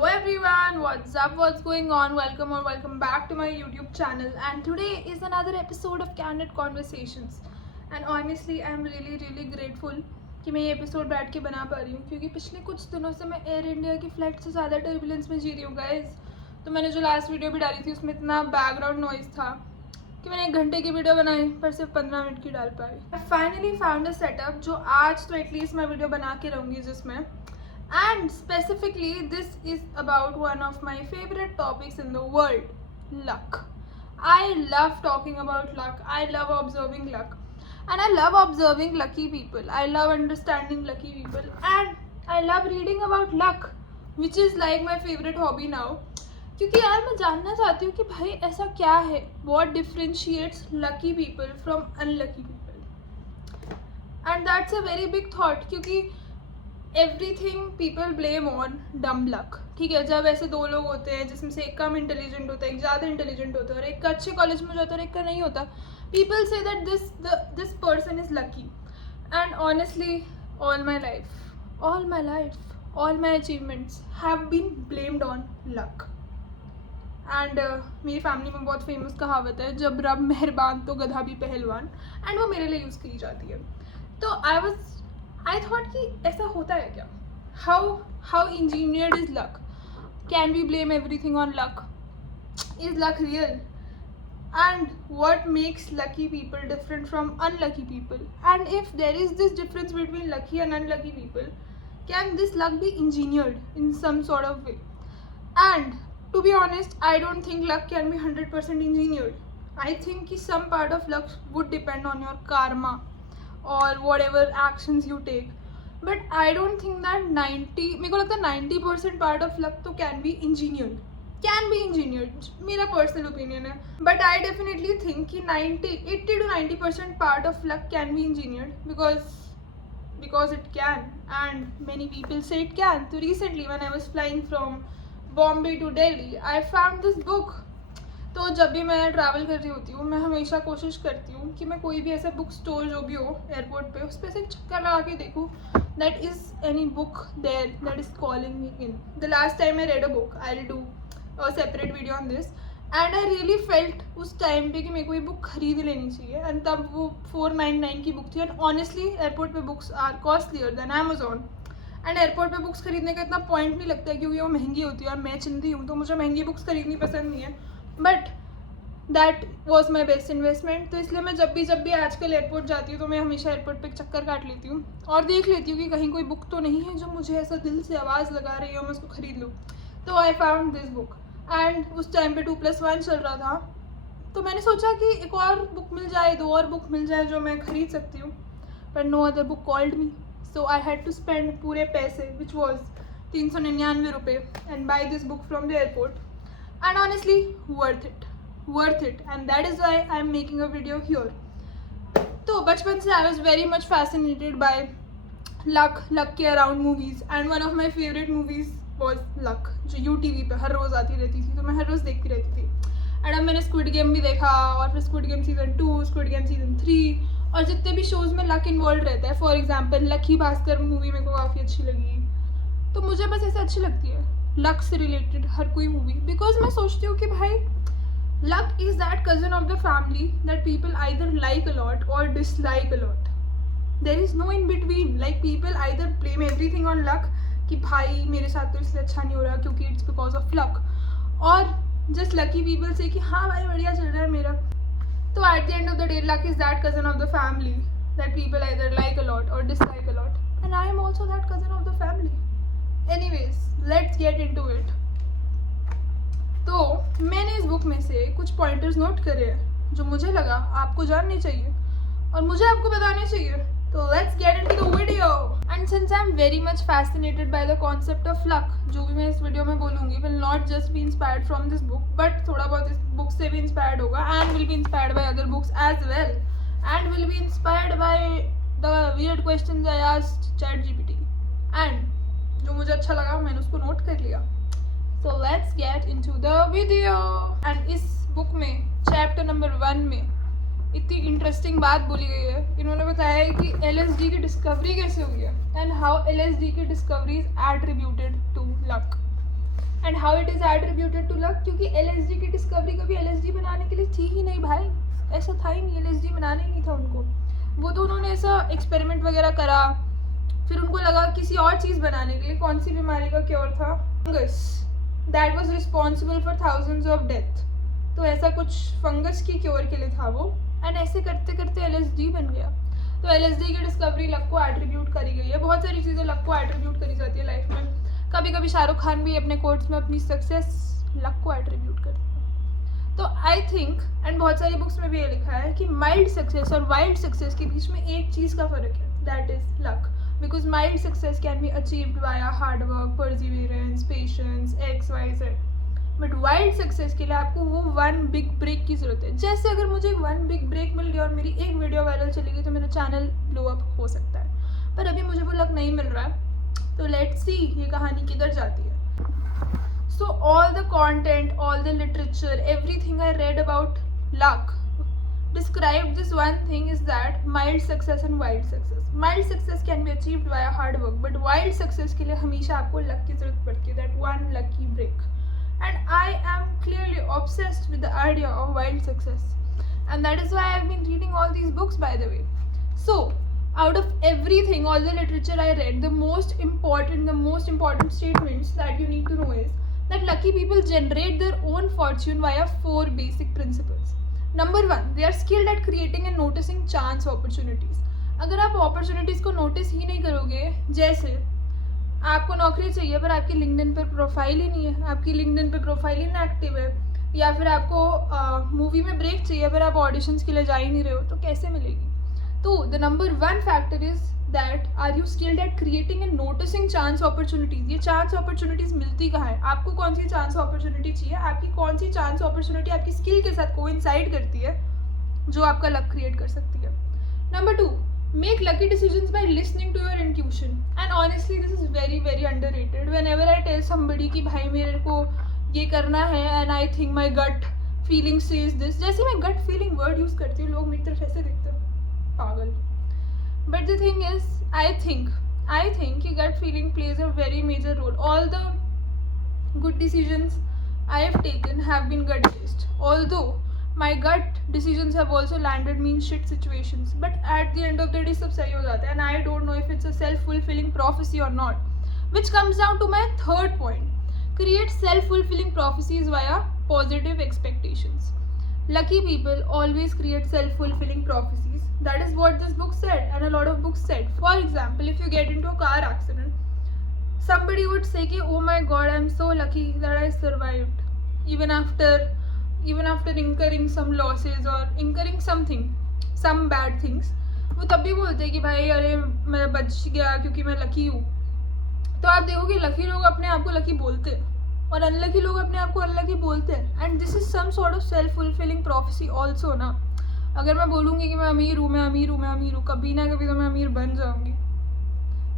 Hello everyone, what's up, what's going on? Welcome back to my YouTube channel, and today is another episode of Candid Conversations. And honestly I'm really grateful कि मैं ये episode बैठ के बना पा रही हूँ, क्योंकि पिछले कुछ दिनों से मैं एयर इंडिया की फ़्लाइट से ज़्यादा टर्बुलेंस में जी रही हूँ गाइज। तो मैंने जो लास्ट वीडियो भी डाली थी उसमें इतना बैकग्राउंड नॉइज़ था कि मैंने 1 घंटे की वीडियो बनाई पर सिर्फ 15 मिनट की डाल पाई। I finally found a setup जो आज तो एटलीस्ट मैं वीडियो बना के रहूँगी जिसमें, and specifically this is about one of my favorite topics in the world, luck. I love talking about luck. I love observing luck, and I love observing lucky people. I love understanding lucky people, and I love reading about luck, which is like my favorite hobby now. क्योंकि यार मैं जानना चाहती हूँ कि भाई ऐसा क्या है, what differentiates lucky people from unlucky people, and that's a very big thought. क्योंकि एवरीथिंग पीपल ब्लेम ऑन डम लक, ठीक है। जब ऐसे दो लोग होते हैं जिसमें से एक कम इंटेलिजेंट होता है, एक ज़्यादा इंटेलिजेंट होता है, और एक का अच्छे कॉलेज में जाता है और एक का नहीं होता, people say that this person is lucky. And honestly all my life all my achievements have been blamed on luck. And मेरी फैमिली में बहुत फेमस कहावत है, जब रब मेहरबान तो गधा भी पहलवान, एंड वो मेरे लिए यूज़ की जाती है। तो आई थॉट कि ऐसा होता है क्या, how engineered is luck, can we blame everything on luck, is luck real, and what makes lucky people different from unlucky people, and if there is this difference between lucky and unlucky people, can this luck be engineered in some sort of way? And to be honest, I don't think luck can be 100% engineered. I think कि some part of luck would depend on your karma or whatever actions you take, but I don't think that मेरे को लगता है 90% part of luck तो can be engineered, मेरा personal opinion है। but I definitely think कि 80 to 90% part of luck can be engineered because it can, and many people say it can. So recently when I was flying from Bombay to Delhi, I found this book. तो जब भी मैं travel कर रही होती हूँ मैं हमेशा कोशिश करती हूँ कि मैं कोई भी ऐसा बुक स्टोर जो भी हो एयरपोर्ट पे, उस पर से एक चक्कर लगा के देखूँ that is any book there that is calling me in. The last time I read a book, I will do a separate video on this, and I really felt उस टाइम पे कि मेरे को ये बुक खरीद लेनी चाहिए। And तब वो 499 की बुक थी, एंड ऑनेस्टली एयरपोर्ट पे books are costlier than Amazon, and airport पे बुक्स खरीदने का इतना पॉइंट नहीं लगता है क्योंकि वो महंगी होती है, और मैं चिंदी हूँ तो मुझे महंगी बुक्स खरीदनी पसंद नहीं है, but that was my best investment. तो इसलिए मैं जब भी आजकल एयरपोर्ट जाती हूँ तो मैं हमेशा एयरपोर्ट पे एक चक्कर काट लेती हूँ और देख लेती हूँ कि कहीं कोई बुक तो नहीं है जो मुझे ऐसा दिल से आवाज़ लगा रही है मैं उसको खरीद लूँ। तो I found this book, and उस टाइम पे 2+1 चल रहा था, तो मैंने सोचा कि एक और बुक मिल जाए, 2 और बुक मिल जाए जो मैं खरीद सकती हूँ, पर no other book called me, so I had to spend पूरे पैसे विच वॉज 399 रुपये and buy this book from the airport, and honestly worth it, and that is why I am making a video here. तो बचपन से I was very much fascinated by luck के around movies, and one of my favorite movies was luck जो UTV पे हर रोज़ आती रहती थी, तो मैं हर रोज़ देखती रहती थी। एंड अब मैंने स्क्विड गेम भी देखा, और फिर squid game season 2, squid game season 3, और जितने भी शोज़ में लक इन्वॉल्व रहता है, for example lucky Bhaskar movie मेरे को काफ़ी अच्छी लगी। तो मुझे बस ऐसे अच्छी लगती है लक से रिलेटेड हर कोई मूवी, बिकॉज मैं सोचती हूँ कि भाई luck is that cousin of the family that people either like a lot or dislike a lot. There is no in between. Like people either blame everything on luck कि भाई मेरे साथ तो इसलिए अच्छा नहीं हो रहा क्योंकि it's because of luck, और just lucky people say कि हाँ भाई बढ़िया चल रहा है मेरा। तो at the end of the day luck is that cousin of the family that people either like a lot or dislike a lot, and I am also that cousin of the family. Anyways, let's get into it. तो मैंने इस book में से कुछ pointers note करे हैं जो मुझे लगा आपको जानने चाहिए और मुझे आपको बताने चाहिए। तो let's get into the video. And since I am very much fascinated by the concept of luck, जो भी मैं इस वीडियो में बोलूँगी will not just be inspired from this book, but थोड़ा बहुत इस बुक से भी इंस्पायर्ड होगा, and will be inspired by other books as well, and will be inspired by the weird questions I asked ChatGPT, and जो मुझे अच्छा लगा मैंने उसको नोट कर लिया। So let's get into the video. And इस बुक में चैप्टर नंबर 1 में इतनी इंटरेस्टिंग बात बोली गई है। इन्होंने बताया है कि LSD की डिस्कवरी कैसे हुई है, एंड हाउ LSD की discovery is attributed to luck. And how it is attributed to luck, क्योंकि LSD की डिस्कवरी कभी LSD बनाने के लिए थी ही नहीं भाई, ऐसा था ही नहीं, LSD बनाने ही नहीं था उनको। वो तो उन्होंने ऐसा एक्सपेरिमेंट वगैरह करा, फिर उनको लगा किसी और चीज़ बनाने के लिए। कौन सी बीमारी का क्योर था? Fungus, that was responsible for thousands of death. तो ऐसा कुछ फंगस की क्योर के लिए था वो, एंड ऐसे करते करते LSD बन गया। तो LSD की डिस्कवरी लक को एट्रीब्यूट करी गई है। बहुत सारी चीज़ें लक को एट्रीब्यूट करी जाती है लाइफ में। कभी कभी शाहरुख खान भी अपने कोट्स में अपनी सक्सेस लक को एट्रीब्यूट करते हैं। तो आई थिंक, एंड बहुत सारी बुक्स में भी ये लिखा है कि माइल्ड सक्सेस और वाइल्ड सक्सेस के बीच में एक चीज़ का फ़र्क है, that is luck. Because mild success can be achieved via hard work, Perseverance, patience, XYZ। But wild success के लिए आपको वो वन बिग ब्रेक की ज़रूरत है। जैसे अगर मुझे वन बिग ब्रेक मिल गया और मेरी एक वीडियो वायरल चली गई तो मेरा चैनल ब्लो अप हो सकता है, पर अभी मुझे वो लक नहीं मिल रहा है। तो लेट्स सी ये कहानी किधर जाती है। So all the content, all the literature, everything I read about luck describe this one thing is that mild success and wild success. Mild success can be achieved via hard work, but wild success के लिए हमेशा आपको luck की ज़रूरत पड़ती है, that one lucky break. And I am clearly obsessed with the idea of wild success, and that is why I have been reading all these books, by the way. So out of everything, all the literature I read, the most important statements that you need to know is that lucky people generate their own fortune via 4 basic principles. Number 1, they are skilled at creating and noticing chance opportunities. अगर आप opportunities को notice ही नहीं करोगे, जैसे आपको नौकरी चाहिए पर आपकी लिंक्डइन पर प्रोफाइल ही नहीं है, आपकी लिंक्डइन पे प्रोफाइल ही इनएक्टिव है, या फिर आपको मूवी में ब्रेक चाहिए पर आप ऑडिशंस के लिए जा ही नहीं रहे हो, तो कैसे मिलेगी? तो the number 1 factor is that are you skilled at creating and noticing chance opportunities. ये चांस अपॉर्चुनिटीज़ मिलती कहाँ है? आपको कौन सी चांस अपॉर्चुनिटी चाहिए, आपकी कौन सी चांस अपॉर्चुनिटी आपकी स्किल के साथ कोइंसाइड करती है जो आपका लक क्रिएट कर सकती है। Number 2, make lucky decisions by listening to your intuition. And honestly this is very very underrated. Whenever I tell somebody कि भाई मेरे को ये करना है and I think my gut feeling says this, जैसे मैं गट फीलिंग वर्ड यूज़ करती हूँ लोग मेरी तरफ ऐसे देखते हैं, पागल। But the thing is, I think कि gut feeling plays a very major role. All the good decisions I have taken have been gut based. Although my gut decisions have also landed me in shit situations. But at the end of the day सब सही हो जाता है. And I don't know if it's a self-fulfilling prophecy or not. Which comes down to my third point. Create self-fulfilling prophecies via positive expectations. Lucky people always create self-fulfilling prophecies. That is what this book said, and a lot of books said. For example, if you get into a car accident, somebody would say कि oh my god, I'm so lucky that I survived, even after incurring some losses or incurring some bad things. वो तब भी बोलते हैं कि भाई अरे मैं बच गया क्योंकि मैं लकी हूँ। तो आप देखोगे लकी लोग अपने आप को लकी बोलते हैं और अनलकी लोग अपने आप को अनलकी बोलते हैं। And this is some sort of self fulfilling prophecy also ना। अगर मैं बोलूँगी कि मैं अमीर हूँ, कभी ना कभी तो मैं अमीर बन जाऊँगी,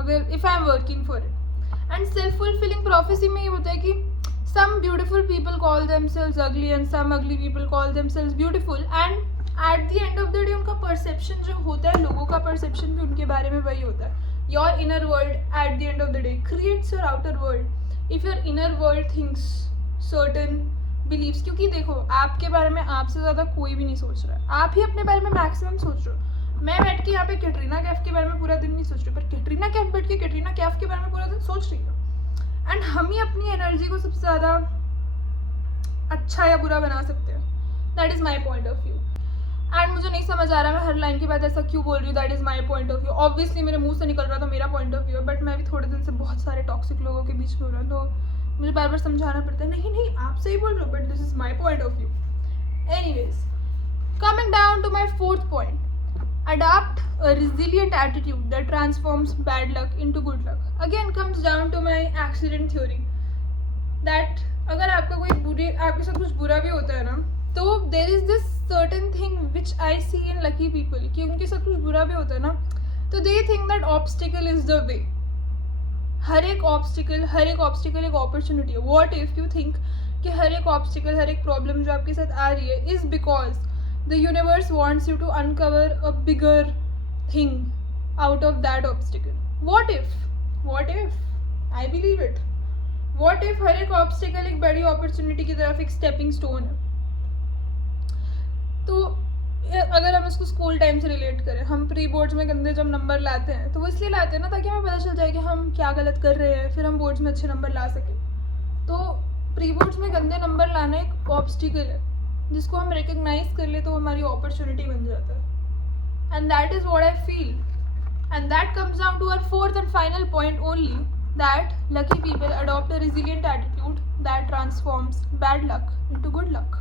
अगर if I am working for it. And self fulfilling prophecy में ये होता है कि some beautiful people call themselves ugly and some ugly people call themselves beautiful. And at the end of the day उनका परसेप्शन जो होता है, लोगों का परसेप्शन भी उनके बारे में वही होता है। Your inner world at the end of the day creates your outer world. If your inner world thinks certain beliefs, क्योंकि देखो आपके बारे में आपसे ज़्यादा कोई भी नहीं सोच रहा है, आप ही अपने बारे में मैक्सिमम सोच रहे हो। मैं बैठ के यहाँ पे कैटरीना कैफ के बारे में पूरा दिन नहीं सोच रही, पर कैटरीना कैफ बैठ के कैटरीना कैफ के बारे में पूरा दिन सोच रही है। एंड हम ही अपनी एनर्जी को सबसे ज़्यादा अच्छा या बुरा बना सकते हैं। That is my point of view. And मुझे नहीं समझ आ रहा मैं हर लाइन के बाद ऐसा क्यों बोल रही हूँ। That is my point of view. Obviously मेरे मुंह से निकल रहा था मेरा पॉइंट ऑफ व्यू, बट मैं भी थोड़े दिन से बहुत सारे टॉक्सिक लोगों के बीच में हो रहा हूँ, तो मुझे बार बार समझाना पड़ता है नहीं आप सही बोल रहे हो, but this is my point of view. Anyways, coming down to my fourth point, adopt a resilient attitude that transforms bad luck into good luck. Again comes down to my accident theory that अगर आपका आपके साथ कुछ बुरा भी होता है ना, तो there is this certain thing which I see in lucky people कि उनके साथ कुछ बुरा भी होता है ना, तो they think that obstacle is the way. हर एक ऑब्स्टिकल एक अपॉर्चुनिटी है। What if you think कि हर एक ऑब्स्टिकल, हर एक प्रॉब्लम जो आपके साथ आ रही है is because the universe wants you to uncover a bigger thing out of that obstacle. What if I believe it, what if हर एक ऑब्स्टिकल एक बड़ी अपॉर्चुनिटी की तरफ एक स्टेपिंग स्टोन है? तो अगर हम इसको स्कूल टाइम से रिलेट करें, हम प्री बोर्ड्स में गंदे जब नंबर लाते हैं तो वो इसलिए लाते हैं ना ताकि हमें पता चल जाए कि हम क्या गलत कर रहे हैं, फिर हम बोर्ड्स में अच्छे नंबर ला सकें। तो प्री बोर्ड्स में गंदे नंबर लाना एक ऑब्स्टिकल है जिसको हम रिकग्नाइज कर ले तो हमारी अपॉर्चुनिटी बन जाता है। And that is what I feel, and that comes down to our fourth and final point only, that lucky people adopt a resilient attitude that transforms bad luck into good luck.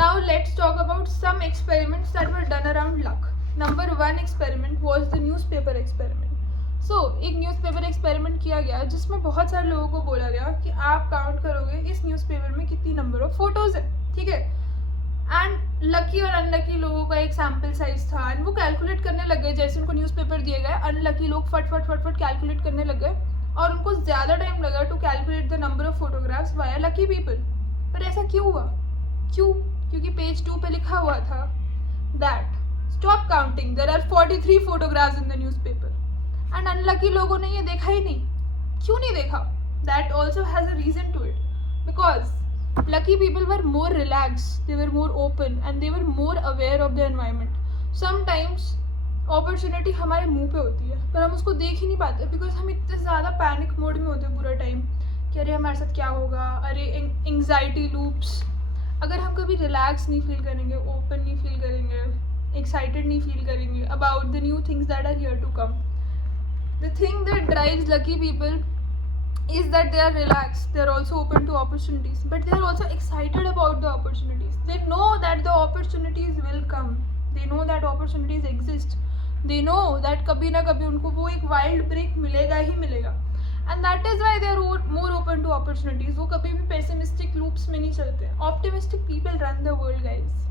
Now let's talk about some experiments that were done around luck. Number one experiment was the newspaper experiment. So एक newspaper experiment किया गया जिसमें बहुत सारे लोगों को बोला गया कि आप काउंट करोगे इस न्यूज़पेपर में कितनी नंबर ऑफ फोटोज़ है, ठीक है। एंड लकी और अनलकी लोगों का एक सैम्पल साइज था एंड वो कैलकुलेट करने लग गए। जैसे उनको न्यूज़पेपर दिए गए, अनलकी लोग फट फट फट फट कैलकुलेट करने लग गए और उनको ज़्यादा टाइम लगा to calculate the number of photographs via lucky people. पर ऐसा क्यों हुआ? क्यों? क्योंकि पेज 2 पे लिखा हुआ था that stop counting, there are 43 photographs in the newspaper. And unlucky लोगों ने ये देखा ही नहीं। क्यों नहीं देखा? That also has a reason to it, because lucky people were more relaxed, they were more open and they were more aware of the environment. Sometimes opportunity हमारे मुंह पे होती है पर हम उसको देख ही नहीं पाते बिकॉज हम इतने ज़्यादा पैनिक मोड में होते हैं पूरा टाइम कि अरे हमारे साथ क्या होगा, अरे एंग्जाइटी लूप्स। अगर हम कभी रिलैक्स नहीं फील करेंगे, ओपन नहीं फील करेंगे, एक्साइटेड नहीं फील करेंगे about the new things that are here to come, the thing that drives lucky people is that they are relaxed, they are also open to opportunities, but they are also excited about the opportunities. They know that the opportunities will come, they know that opportunities exist, they know that kabhi na kabhi unko wo ek wild break milega hi milega, and that is why they are more open to opportunities. वो कभी भी pessimistic loops में नहीं चलते। Optimistic people run the world, guys.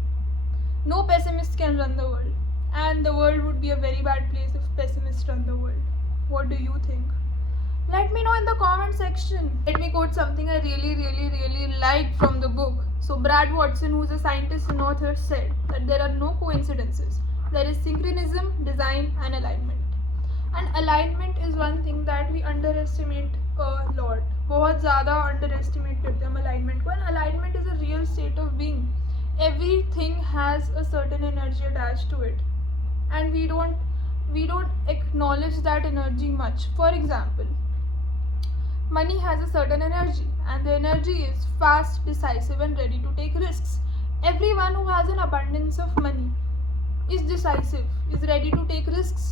No pessimist can run the world, and the world would be a very bad place if pessimists run the world. What do you think? Let me know in the comment section. Let me quote something I really liked from the book. So Brad Watson, who's a scientist and author, said that there are no coincidences. There is synchronism, design and alignment. And alignment is one thing that we underestimate a lot. बहुत ज़्यादा underestimate करते हैं हम alignment को. And alignment is a real state of being. Everything has a certain energy attached to it. And we don't acknowledge that energy much. For example, money has a certain energy, and the energy is fast, decisive and ready to take risks. Everyone who has an abundance of money is decisive, is ready to take risks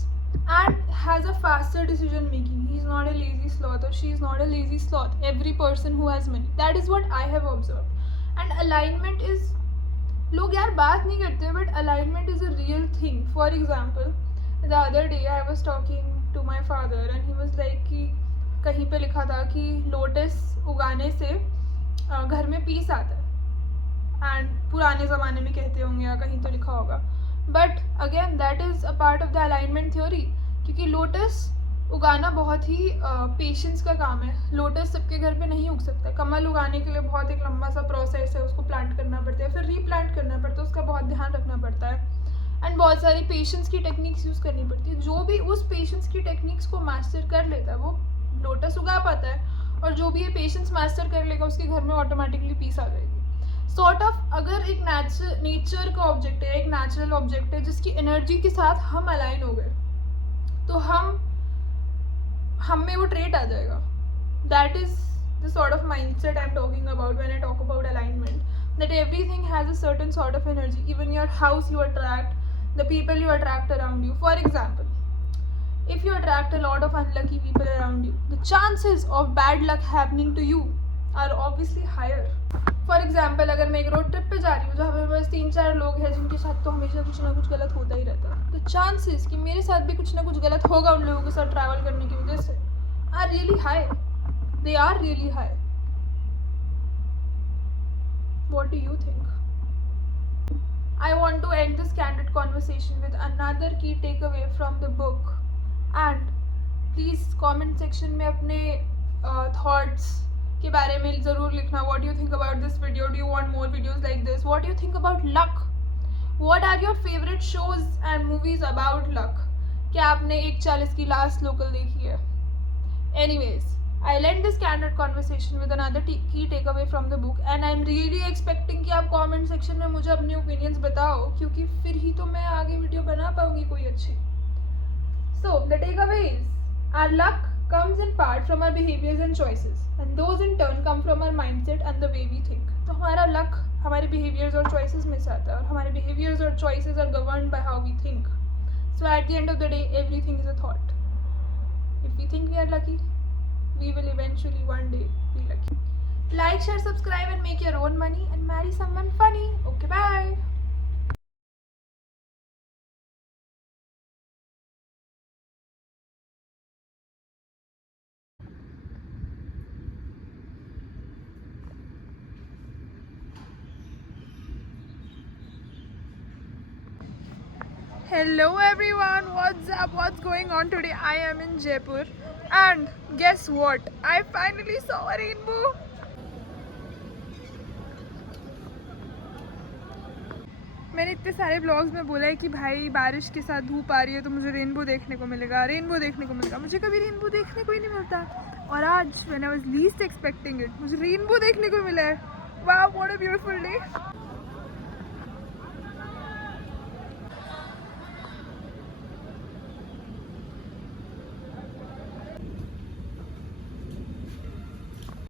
and has a faster decision making. He is not a lazy sloth or she is not a lazy sloth. Every person who has money, that is what I have observed. And alignment is, लोग यार बात नहीं करते but alignment is a real thing. For example, the other day I was talking to my father and he was like कि कहीं पे लिखा था कि लोटस उगाने से घर में पीस आता है, एंड पुराने ज़माने में कहते होंगे या कहीं तो लिखा होगा, but again that is a part of the alignment theory, क्योंकि लोटस उगाना बहुत ही पेशेंस का काम है। लोटस सबके घर पे नहीं उग सकता। कमल उगाने के लिए बहुत एक लंबा सा प्रोसेस है, उसको प्लांट करना पड़ता है, फिर रीप्लांट करना पड़ता है, उसका बहुत ध्यान रखना पड़ता है एंड बहुत सारी पेशेंस की टेक्निक्स यूज़ करनी पड़ती है। जो भी उस पेशेंस की टेक्निक्स को मास्टर कर लेता है वो लोटस उगा पाता है, और जो भी ये पेशेंस मास्टर कर लेगा उसके घर में ऑटोमेटिकली पीस आ जाएगी। सॉर्ट ऑफ अगर एक नेचर का ऑब्जेक्ट है, एक नेचुरल ऑब्जेक्ट है जिसकी एनर्जी के साथ हम अलाइन हो गए तो हम में वो ट्रेट आ जाएगा। That is the sort of mindset I am talking about when I talk about alignment, that everything has a certain sort of energy. Even your house you attract the people you attract around you. For example, if you attract a lot of unlucky people around you, the chances of bad luck happening to you are obviously higher. For example, अगर मैं एक road trip पे जा रही हूँ जहाँ पे बस 3-4 लोग हैं जिनके साथ तो हमेशा कुछ ना कुछ गलत होता ही रहता है, the chances कि मेरे साथ भी कुछ ना कुछ गलत होगा उन लोगों के साथ ट्रैवल करने की वजह से are really high. They are really high. What do you think? I want to end this candid conversation with another key takeaway from the book. And please comment section में अपने thoughts के बारे में ज़रूर लिखना. What do you think about this video? Do you want more videos like this? What do you think about luck? What are your favorite shows and movies about luck? क्या आपने 1:40 की लास्ट लोकल देखी है? Anyways, I'll end this candid conversation with another key takeaway from the book, and I'm really expecting कि आप comment section में मुझे अपने opinions बताओ, क्योंकि फिर ही तो मैं आगे वीडियो बना पाऊंगी कोई अच्छी. So the takeaway is, our luck comes in part from our behaviors and choices, and those in turn come from our mindset and the way we think. तो हमारा luck हमारे behaviors और choices में से आता है, और हमारे behaviors और choices are governed by how we think. So at the end of the day, everything is a thought. If we think we are lucky, we will eventually one day be lucky. Like, share, subscribe and make your own money and marry someone funny. Okay, bye. Hello everyone, what's up, what's going on today? I am in Jaipur and guess what? I finally saw a rainbow. मैंने इतने सारे blogs में बोला है कि भाई बारिश के साथ धूप आ रही है तो मुझे रेनबो देखने को मिलेगा, रेनबो देखने को मिलेगा. मुझे कभी रेनबो देखने को ही नहीं मिलता, और आज when I was least expecting it मुझे रेनबो देखने को मिला है. Wow, what a beautiful day.